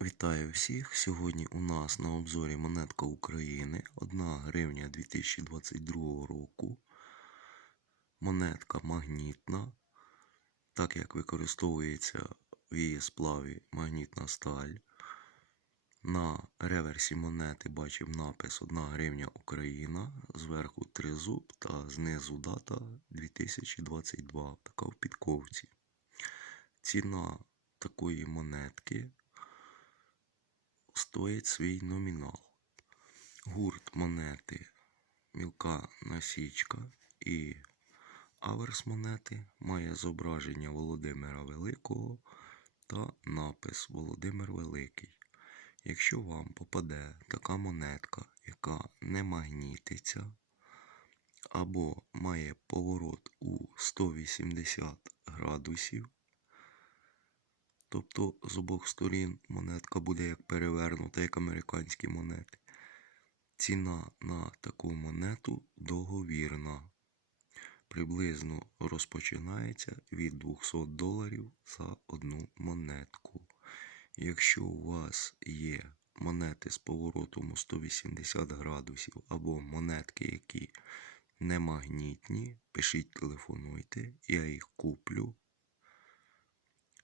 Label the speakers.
Speaker 1: Вітаю всіх! Сьогодні у нас на обзорі монетка України 1 гривня 2022 року. Монетка магнітна, так як використовується в її сплаві магнітна сталь. На реверсі монети бачив напис 1 гривня Україна, зверху тризуб та знизу дата 2022, така в підковці. Ціна такої монетки стоїть свій номінал. Гурт монети мілка насічка і аверс монети має зображення Володимира Великого та напис Володимир Великий. Якщо вам попаде така монетка, яка не магнітиться, або має поворот у 180 градусів, Тобто з обох сторін монетка буде як перевернута, як американські монети. Ціна на таку монету договірна. Приблизно розпочинається від 200 доларів за одну монетку. Якщо у вас є монети з поворотом у 180 градусів або монетки, які не магнітні, пишіть, телефонуйте, я їх куплю.